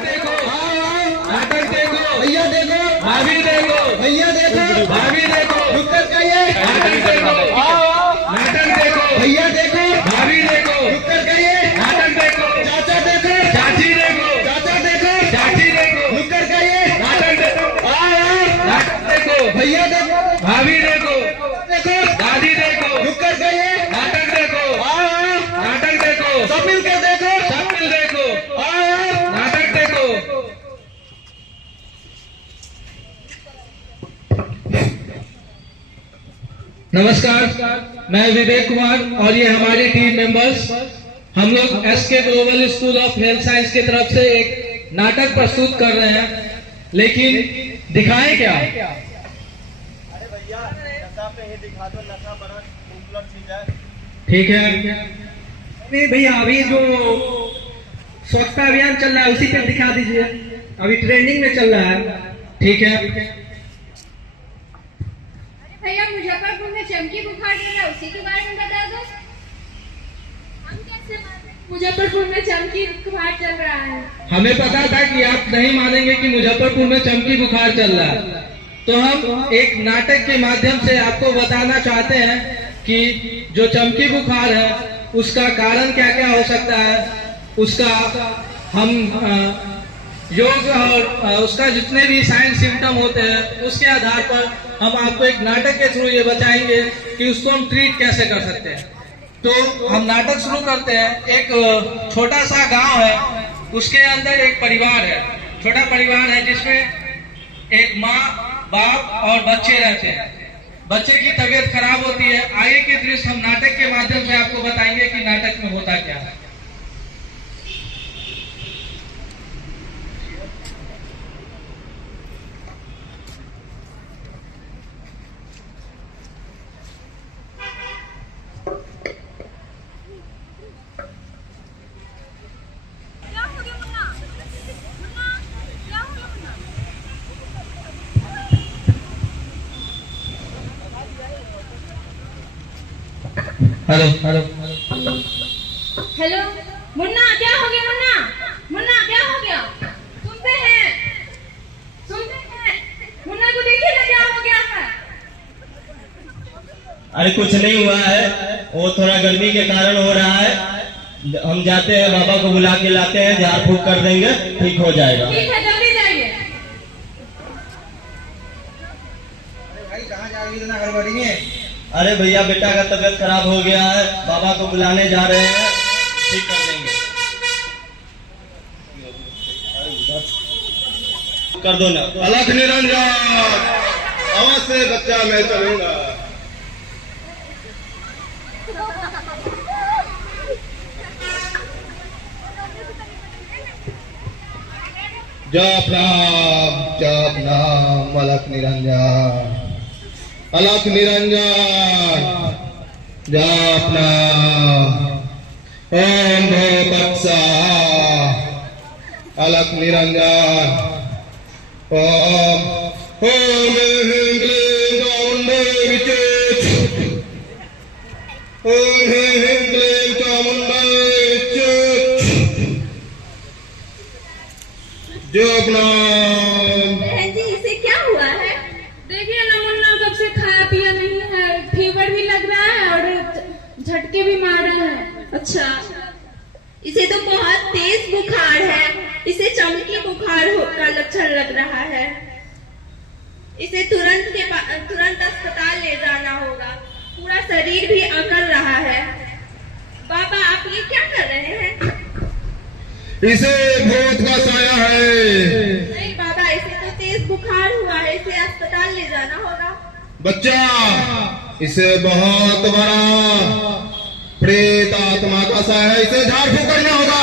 देखो, नाटक देखो, भैया देखो, भाभी देखो, भैया देखो, भाभी देखो, नुक्कड़ कहिए, नाटक देखो, नाटक देखो, भैया देखो, भाभी देखो, नुक्कड़ कहिए, नाटक देखो, चाचा देखो, चाची देखो, चाचा देखो, चाची देखो, नुक्कड़ कहिए, नाटक देखो, नाटक देखो, भैया देखो, भाभी देखो, देखो, दादी देखो, नुक्कड़ कहिए, नाटक देखो, नाटक देखो, सब मिलकर देखो, सब मिल देखो, नाटक देखो। नमस्कार, मैं विवेक कुमार और ये हमारी टीम मेंबर्स, हम लोग SK global school of health science की तरफ से एक नाटक प्रस्तुत कर रहे हैं, लेकिन दिखाएं क्या? अरे भैया नशा पे ही दिखा दो, नशा बड़ा पॉपुलर चीज है। ठीक है। नहीं भैया, अभी जो स्वच्छता अभियान चल रहा है उसी पे दिखा दीजिए, अभी ट्रेंडिंग में चल रहा है। ठीक है। भैया मुजफ्फरपुर में चमकी बुखार चल रहा है, उसी के बारे में बता दो। हम कैसे माने? मुजफ्फरपुर में चमकी बुखार चल रहा है। हमें पता था कि आप नहीं मानेंगे कि मुजफ्फरपुर में चमकी बुखार चल रहा है, तो हम एक नाटक के माध्यम से आपको बताना चाहते हैं कि जो चमकी बुखार है उसका कारण क्या क्या हो सकता है, उसका हम योग और उसका जितने भी साइन सिम्टम होते हैं उसके आधार पर हम आपको एक नाटक के थ्रू ये बताएंगे कि उसको हम ट्रीट कैसे कर सकते हैं। तो हम नाटक शुरू करते हैं। एक छोटा सा गांव है, उसके अंदर एक परिवार है, छोटा परिवार है जिसमें एक माँ, बाप और बच्चे रहते हैं। बच्चे की तबीयत खराब होती है। आगे की दृश्य हम नाटक के माध्यम से आपको बताएंगे कि नाटक में होता क्या है। क्या हो गया मुन्ना? मुन्ना, क्या हो गया Munna? Hello hello hello Munna, क्या हो गया मुन्ना? मुन्ना क्या हो गया? सुनते हैं, सुनते हैं। मुन्ना को देखिए ना, क्या हो गया है? अरे कुछ नहीं हुआ है, वो थोड़ा गर्मी के कारण हो रहा है। हम जाते हैं, बाबा को बुला के लाते हैं, झाड़ फूक कर देंगे, ठीक हो जाएगा। ठीक है, जल्दी जाइए। भाई कहाँ जा रही इतना हड़बड़ी में? अरे भैया बेटा का तबीयत खराब हो गया है, बाबा को बुलाने जा रहे हैं, ठीक कर देंगे। कर दो ना। अलख निरंजन, अवश्य बच्चा मैं चलूंगा। जप नाम अलख निरंजन, अलख निरंजन, जप नाम ओम भोपत्सा, अलख निरंजन, ओम ह्रीं क्लीं चामुंडे विचेत्, ओम ह्रीं क्लीं चामुंडे विचेत्, जप नाम। बहन जी, इसे क्या हुआ है? देखिए ना मुन्ना, कब से खाया पिया नहीं है, फीवर भी लग रहा है और झटके भी मार रहे हैं। अच्छा, इसे तो बहुत तेज बुखार है, इसे चमकी बुखार का लक्षण लग रहा है। इसे तुरंत अस्पताल ले जाना होगा, पूरा शरीर भी अकड़ रहा है। बाबा आप ये क्या कर रहे हैं? इसे भूत का साया है। नहीं बाबा, इसे तो तेज बुखार हुआ है, इसे अस्पताल ले जाना होगा। बच्चा, इसे बहुत बड़ा प्रेत आत्मा का साया है, इसे झाड़ फूक करना होगा।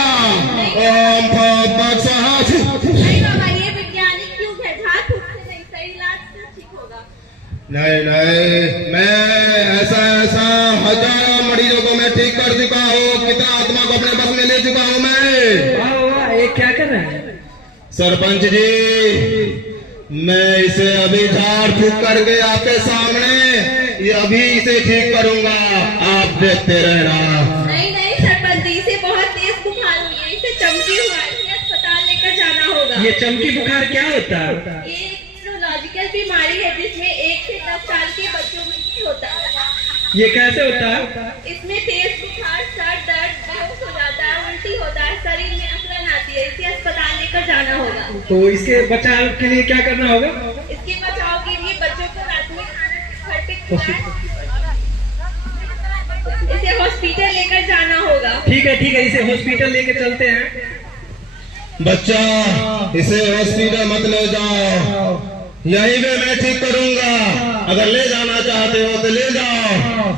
ओम फट स्वाहा। नहीं बाबा, ये वैज्ञानिक युग है, झाड़ फूक से नहीं, सही इलाज से ठीक होगा। नहीं, मैं ऐसा हजारों मरीजों को मैं ठीक कर चुका हूँ, कितना आत्मा को अपने बस में ले चुका हूँ मैं। वाह वाह, ये क्या कर रहे हैं? सरपंच जी, मैं इसे अभी झाड़ फूक करके आपके सामने ये अभी इसे ठीक करूंगा, आप देखते रहना। नहीं सरपंच जी, इसे बहुत तेज बुखार हुई है, इसे चमकी हुआ है, इसे अस्पताल लेकर जाना ये चमकी बुखार क्या होता है? ये एक न्यूरोलॉजिकल बीमारी है जिसमें 1 से 10 साल के बच्चों में ही होता है। ये कैसे होता है? इसमें तेज बुखार, सर दर्द, बेहोश हो जाता है, उल्टी होता है, शरीर में अकड़न आती है। इसे अस्पताल लेकर जाना होगा। तो इसके बचाव के लिए क्या करना होगा? इसके बचाव के लिए बच्चों को रात में खाना घर पे खिलाएं। इसे हॉस्पिटल लेकर जाना होगा। ठीक है, इसे हॉस्पिटल लेके चलते हैं। बच्चा, इसे हॉस्पिटल मत ले जाओ, यही पे मैं ठीक करूंगा। अगर ले जाना चाहते हो तो ले जाओ।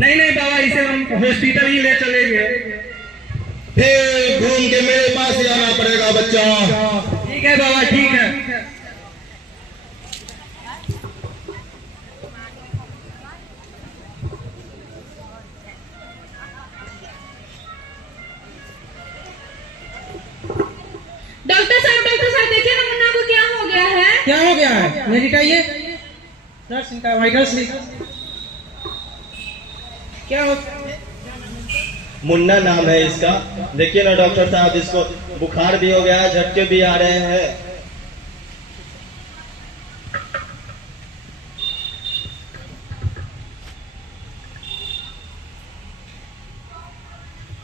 नहीं बाबा, इसे हम हॉस्पिटल ही ले चलेंगे। फिर घूम के मेरे पास ही आना पड़ेगा बच्चा। ठीक है बाबा, ठीक है। डॉक्टर साहब देखिए ना, मुन्ना को क्या हो गया है? क्या हो गया है? नहीं दिखाइए नर्स, इनका वाइटल्स लिख। क्या हो? मुन्ना नाम है इसका। देखिए ना डॉक्टर साहब, इसको बुखार भी हो गया है, झटके भी आ रहे हैं।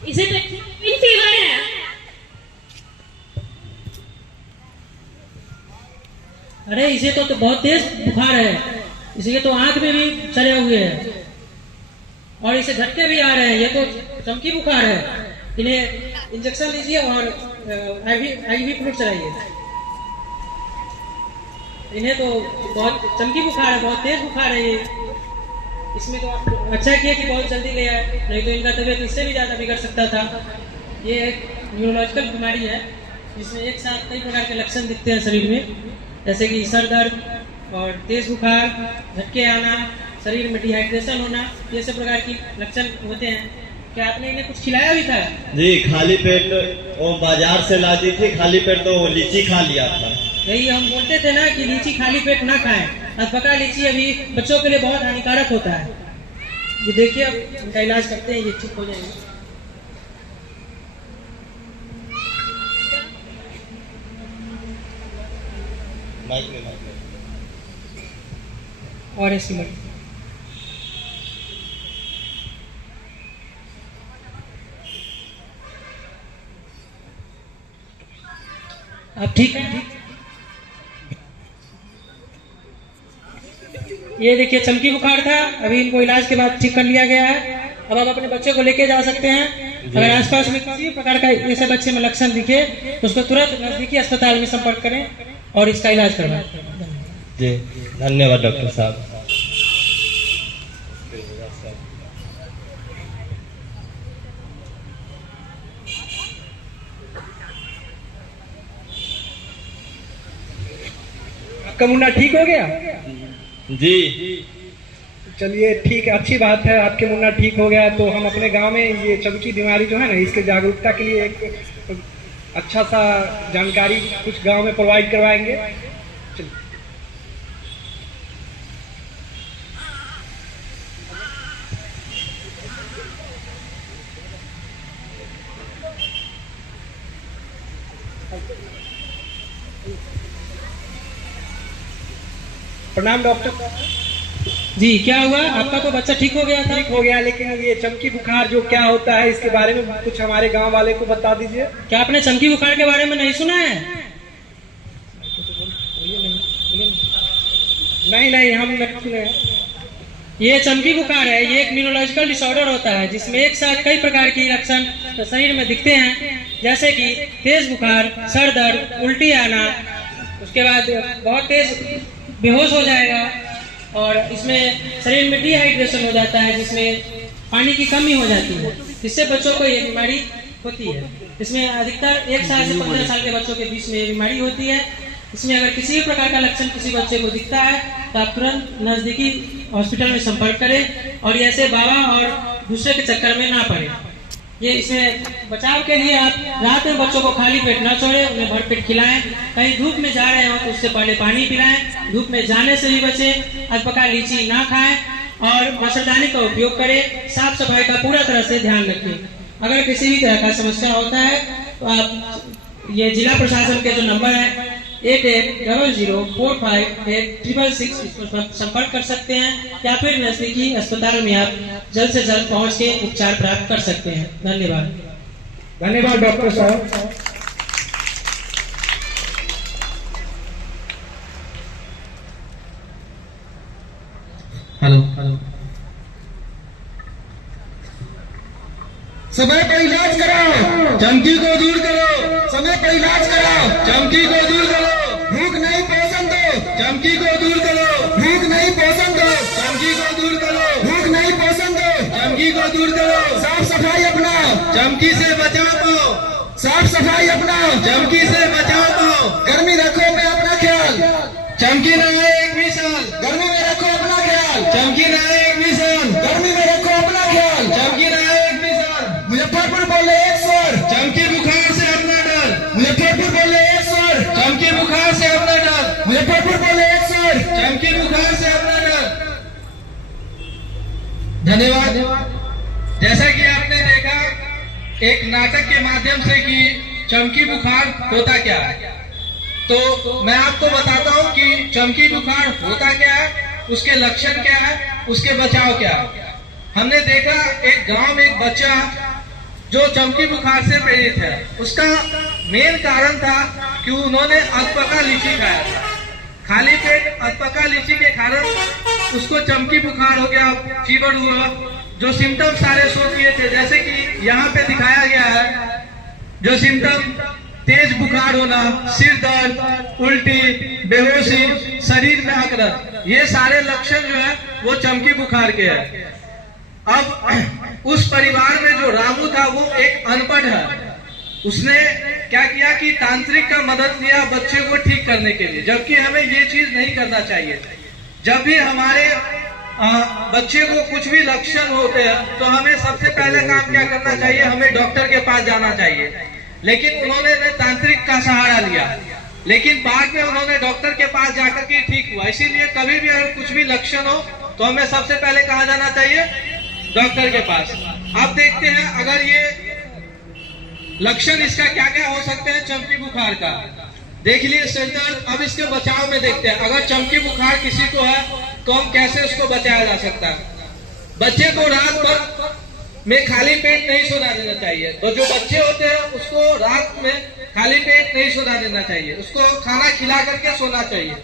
इसे फीवर है। अरे इसे तो बहुत तेज बुखार है, इसलिए तो आंख में भी चढ़े हुए हैं और इसे झटके भी आ रहे हैं। ये तो चमकी बुखार है। इन्हें इंजेक्शन लीजिए और आईवी फ्लूइड चलाइए। इन्हें तो बहुत चमकी बुखार है, बहुत तेज बुखार है ये। इसमें तो आप अच्छा किया कि बहुत जल्दी ले आए, नहीं तो इनका तबीयत इससे भी ज्यादा बिगड़ सकता था। ये एक न्यूरोलॉजिकल बीमारी है जिसमें एक साथ कई प्रकार के लक्षण दिखते हैं शरीर में, जैसे कि सर दर्द और तेज बुखार, झटके आना, शरीर में डिहाइड्रेशन होना, ये सब प्रकार की लक्षण होते हैं। क्या आपने इन्हें कुछ खिलाया भी था? जी, खाली पेट वो बाजार से ला दी थी, खाली पेट तो लीची खा लिया था। यही हम बोलते थे ना कि लीची खाली पेट ना खाएं। अधपका लीची अभी बच्चों के लिए बहुत हानिकारक होता है। ये देखिए, अब इनका इलाज करते हैं, ये ठीक हो जाएंगे। और ऐसी मत आप ठीक है? ये देखिए चमकी बुखार था, अभी इनको इलाज के बाद ठीक कर लिया गया है। अब आप अपने बच्चे को लेके जा सकते हैं। अगर आसपास में किसी प्रकार का ऐसे बच्चे में लक्षण दिखे तो उसको तुरंत नजदीकी अस्पताल में संपर्क करें और इसका इलाज करवाएं। जी, धन्यवाद डॉक्टर साहब। आपका मुन्ना ठीक हो गया? जी, चलिए ठीक है, अच्छी बात है, आपके मुन्ना ठीक हो गया। तो हम अपने गांव में ये चमकी बीमारी जो है ना, इसके जागरूकता के लिए एक अच्छा सा जानकारी कुछ गांव में प्रोवाइड करवाएंगे। चलिए। प्रणाम डॉक्टर जी, क्या हुआ? आपका तो बच्चा ठीक हो गया था। ठीक हो गया, लेकिन ये चमकी बुखार जो क्या होता है इसके बारे में कुछ हमारे गांव वाले को बता दीजिए। क्या आपने चमकी बुखार के बारे में नहीं सुना है? नहीं, हम नहीं सुने। ये चमकी बुखार है, ये एक न्यूरोलॉजिकल डिसऑर्डर होता है जिसमें एक साथ कई प्रकार की लक्षण शरीर में दिखते हैं, जैसे कि तेज बुखार, सर दर्द, उल्टी आना, उसके बाद बहुत तेज बेहोश हो जाएगा और इसमें शरीर में डिहाइड्रेशन हो जाता है जिसमें पानी की कमी हो जाती है, जिससे बच्चों को ये बीमारी होती है। इसमें अधिकतर 1 साल से 15 साल के बच्चों के बीच में ये बीमारी होती है। इसमें अगर किसी भी प्रकार का लक्षण किसी बच्चे को दिखता है तो आप तुरंत नजदीकी हॉस्पिटल में संपर्क करें और ऐसे बाबा और दूसरे के चक्कर में ना पड़े। ये इसमें बचाव के लिए आप रात में बच्चों को खाली पेट ना छोड़ें, उन्हें भरपेट खिलाएं। कहीं धूप में जा रहे हो तो उससे पहले पानी पिलाएं, धूप में जाने से भी बचें, अधपका लीची ना खाएं और मच्छरदानी का उपयोग करें। साफ सफाई का पूरा तरह से ध्यान रखें। अगर किसी भी तरह का समस्या होता है तो आप ये जिला प्रशासन के जो नंबर है 8800458666 इस पर संपर्क कर सकते हैं, या फिर नजदीकी अस्पताल में आप जल्द से जल्द पहुंच के उपचार प्राप्त कर सकते हैं। धन्यवाद। धन्यवाद डॉक्टर साहब। हेलो। समय पर इलाज कराओ, चमकी को दूर करो, समय पर इलाज कराओ, चमकी को दूर करो, भूख नहीं पोषण दो, चमकी को दूर करो, भूख नहीं पोषण दो, चमकी को दूर करो, भूख नहीं पोषण दो, चमकी को दूर करो, साफ सफाई अपनाओ, चमकी से बचाव पाओ, साफ सफाई अपनाओ, चमकी से बचाव पाओ, गर्मी रखो में अपना ख्याल, चमकी न आए एक भी साल, गर्मी में रखो अपना ख्याल, चमकी न आए एक भी साल, गर्मी में रखो अपना ख्याल, चमकी न आए एक भी साल, मुजफ्फरपुर बोले एक स्वर, चमकी बुखार से अपना डर, मुजफ्फरपुर बोले एक स्वर, चमकी बुखार से अपना डर, मुजफ्फरपुर बोले एक स्वर। चमकी बुखार से अपना डर। धन्यवाद। जैसा कि आपने देखा एक नाटक के माध्यम से कि चमकी बुखार होता क्या है, तो मैं आपको बताता हूं कि चमकी बुखार होता क्या है, उसके लक्षण क्या है, उसके बचाव क्या है। हमने देखा एक गांव में एक बच्चा जो चमकी बुखार से पीड़ित है, उसका मेन कारण था कि उन्होंने अधपका लीची खाया था। खाली पेट अधपका लीची के कारण उसको चमकी बुखार हो गया, फीवर हुआ, जो सिम्टम सारे शो किए थे, जैसे कि यहाँ पे दिखाया गया है जो सिम्टम तेज बुखार होना, सिर दर्द, उल्टी, बेहोशी, शरीर में अकड़न, ये सारे लक्षण जो है वो चमकी बुखार के हैं। अब उस परिवार में जो रामू था वो एक अनपढ़ है, उसने क्या किया कि तांत्रिक का मदद लिया बच्चे को ठीक करने के लिए, जबकि हमें ये चीज नहीं करना चाहिए। जब भी हमारे बच्चे को कुछ भी लक्षण होते हैं तो हमें सबसे पहले काम क्या करना चाहिए, हमें डॉक्टर के पास जाना चाहिए। लेकिन उन्होंने तांत्रिक का सहारा लिया, लेकिन बाद में उन्होंने डॉक्टर के पास जाकर के ठीक हुआ। इसीलिए कभी भी अगर कुछ भी लक्षण हो तो हमें सबसे पहले कहाँ जाना चाहिए, डॉक्टर के पास। आप देखते हैं अगर ये लक्षण इसका क्या क्या हो सकते हैं चमकी बुखार का, देख लिए सिर दर्द। अब इसके बचाव में देखते हैं, अगर चमकी बुखार किसी को है तो हम कैसे उसको बचाया जा सकता है। बच्चे को रात भर में खाली पेट नहीं सोना देना चाहिए, तो जो बच्चे होते हैं उसको रात में खाली पेट नहीं सोना देना चाहिए, उसको खाना खिला करके सोना चाहिए।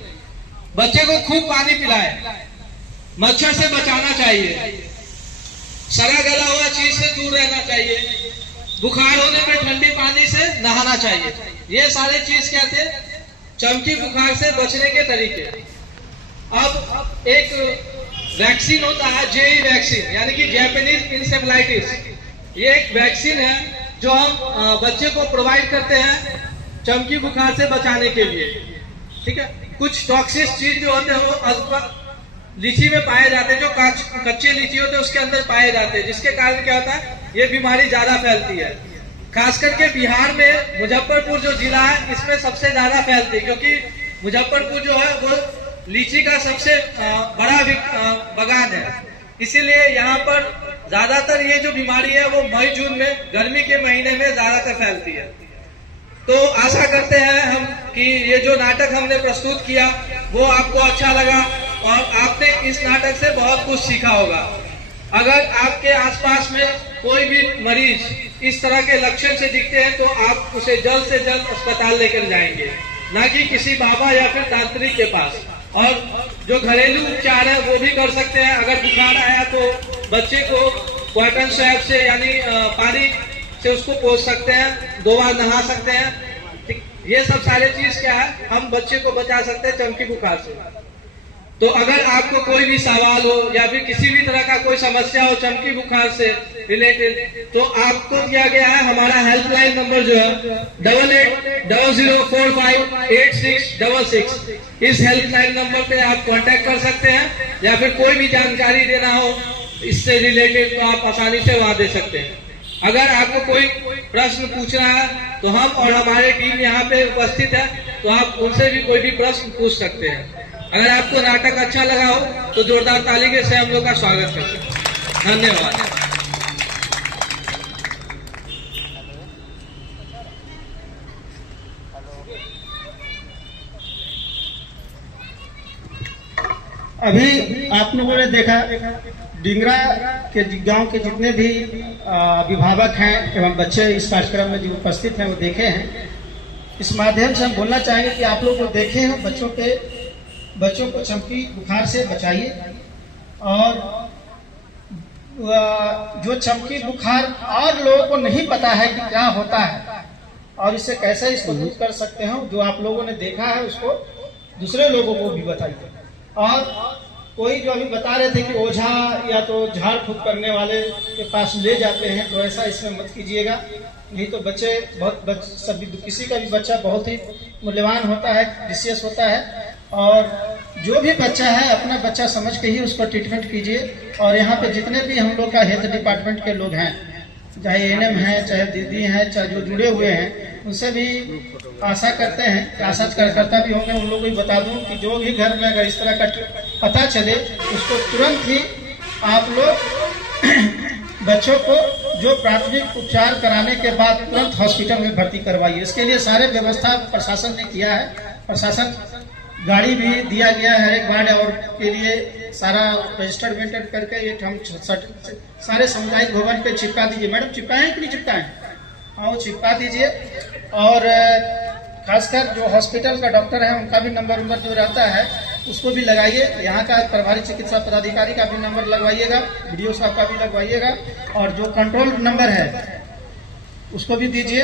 बच्चे को खूब पानी पिलाए, मच्छर से बचाना चाहिए, सड़ा गला हुआ चीज से दूर रहना चाहिए, बुखार होने पे ठंडे पानी से नहाना चाहिए। ये सारे चीज क्या थे, चमकी बुखार से बचने के तरीके। अब एक वैक्सीन होता है जेई वैक्सीन, यानी कि जैपनीज इंसेफेलाइटिस। ये एक वैक्सीन है जो हम बच्चे को प्रोवाइड करते हैं चमकी बुखार से बचाने के लिए, ठीक है। कुछ टॉक्सिक चीज जो होते हैं वो लीची में पाए जाते हैं, जो कच्चे लीची होते हैं उसके अंदर पाए जाते हैं, जिसके कारण क्या होता है ये बीमारी ज्यादा फैलती है। खास करके बिहार में मुजफ्फरपुर जो जिला है इसमें सबसे ज्यादा फैलती है, क्योंकि मुजफ्फरपुर जो है वो लीची का सबसे बड़ा बगान है। इसीलिए यहाँ पर ज्यादातर ये जो बीमारी है वो मई जून में गर्मी के महीने में ज्यादातर फैलती है। तो आशा करते हैं हम कि ये जो नाटक हमने प्रस्तुत किया वो आपको अच्छा लगा और आपने इस नाटक से बहुत कुछ सीखा होगा। अगर आपके आसपास में कोई भी मरीज इस तरह के लक्षण से दिखते हैं तो आप उसे जल्द से जल्द अस्पताल लेकर जाएंगे, ना कि किसी बाबा या फिर तांत्रिक के पास। और जो घरेलू उपचार है वो भी कर सकते हैं। अगर बुखार आया तो बच्चे को कॉटन स्वैब से यानी पानी से उसको पोंछ सकते हैं, 2 बार नहा सकते हैं। ये सब सारे चीज क्या है, हम बच्चे को बचा सकते हैं चमकी बुखार से। तो अगर आपको कोई भी सवाल हो या फिर किसी भी तरह का कोई समस्या हो चमकी बुखार से रिलेटेड, तो आपको दिया गया है हमारा हेल्पलाइन नंबर जो है 8800458666। इस हेल्पलाइन नंबर पे आप कांटेक्ट कर सकते हैं, या फिर कोई भी जानकारी देना हो इससे रिलेटेड तो आप आसानी से वहां दे सकते हैं। अगर आपको कोई प्रश्न पूछना है तो हम और हमारी टीम यहाँ पे उपस्थित है, तो आप उनसे भी कोई भी प्रश्न पूछ सकते हैं। अगर आपको नाटक अच्छा लगा हो तो जोरदार ताली के से हम लोग का स्वागत करते हैं। धन्यवाद। अभी आप लोगों ने देखा डिंगरा के गांव के जितने भी अभिभावक हैं एवं बच्चे इस कार्यक्रम में जो उपस्थित हैं वो देखे हैं। इस माध्यम से हम बोलना चाहेंगे कि आप लोग जो देखे हैं बच्चों को चमकी बुखार से बचाइए, और जो चमकी बुखार और लोगों को नहीं पता है कि क्या होता है और इससे कैसे इसको दूर कर सकते हैं, जो आप लोगों ने देखा है उसको दूसरे लोगों को भी बताइए। और कोई जो अभी बता रहे थे कि ओझा या तो झाड़ फूक करने वाले के पास ले जाते हैं, तो ऐसा इसमें मत कीजिएगा। नहीं तो बच्चे किसी का भी बच्चा बहुत ही मूल्यवान होता है, प्रीशियस होता है, और जो भी बच्चा है अपना बच्चा समझ के ही उसको ट्रीटमेंट कीजिए। और यहाँ पे जितने भी हम लोग का हेल्थ डिपार्टमेंट के लोग हैं, चाहे एएनएम हैं, चाहे दीदी हैं, चाहे जो जुड़े हुए हैं, उनसे भी आशा करते हैं, आशा कार्यकर्ता भी होंगे, उन लोगों को भी बता दूं कि जो भी घर में अगर इस तरह का पता चले उसको तुरंत ही आप लोग बच्चों को जो प्राथमिक उपचार कराने के बाद तुरंत हॉस्पिटल में भर्ती करवाइए। इसके लिए सारे व्यवस्था प्रशासन ने किया है। प्रशासन गाड़ी भी दिया गया है, एक वार्ड और के लिए सारा रजिस्टर्ड मेंटेन करके ये हम सारे सामुदायिक भवन पे चिपका दीजिए। मैडम चिपकाएं कि नहीं चिपकाएं? हाँ, वो चिपका दीजिए। और खासकर जो हॉस्पिटल का डॉक्टर है उनका भी नंबर जो रहता है उसको भी लगाइए। यहाँ का प्रभारी चिकित्सा पदाधिकारी का भी नंबर लगवाइएगा, बीडीओ साहब का भी लगवाइएगा, और जो कंट्रोल नंबर है उसको भी दीजिए।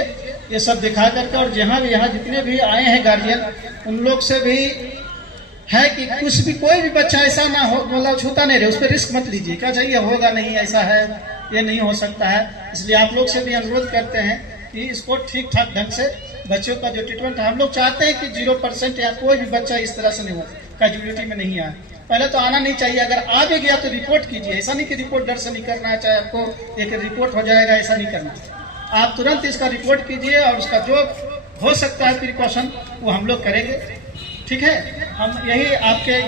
ये सब दिखा करके, और जहाँ भी यहाँ जितने भी आए हैं गार्जियन, उन लोग से भी है कि कुछ भी कोई भी बच्चा ऐसा ना हो, मतलब छूता नहीं रहे, उस पर रिस्क मत लीजिए। क्या चाहिए होगा नहीं, ऐसा है, ये नहीं हो सकता है। इसलिए आप लोग से भी अनुरोध करते हैं कि इसको ठीक ठाक ढंग से बच्चों का जो ट्रीटमेंट है, हम लोग चाहते हैं कि 0% या कोई भी बच्चा इस तरह से नहीं हो, कैजुअलिटी में नहीं आए। पहले तो आना नहीं चाहिए, अगर आ भी गया तो रिपोर्ट कीजिए। ऐसा नहीं कि रिपोर्ट डर से नहीं करना है, चाहे आपको एक रिपोर्ट हो जाएगा, ऐसा नहीं करना। आप तुरंत इसका रिपोर्ट कीजिए और उसका जो हो सकता है प्रिकॉशन वो हम लोग करेंगे। ठीक है, हम यही आपके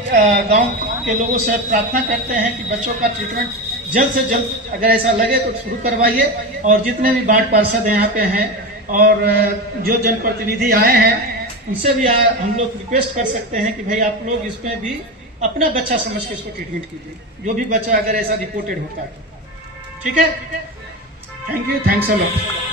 गांव के लोगों से प्रार्थना करते हैं कि बच्चों का ट्रीटमेंट जल्द से जल्द अगर ऐसा लगे तो शुरू करवाइए। और जितने भी वार्ड पार्षद यहाँ पे हैं और जो जनप्रतिनिधि आए हैं उनसे भी हम लोग रिक्वेस्ट कर सकते हैं कि भाई आप लोग इसमें भी अपना बच्चा समझ के इसको ट्रीटमेंट कीजिए, जो भी बच्चा अगर ऐसा रिपोर्टेड होता है। ठीक है, thank you, thanks a lot.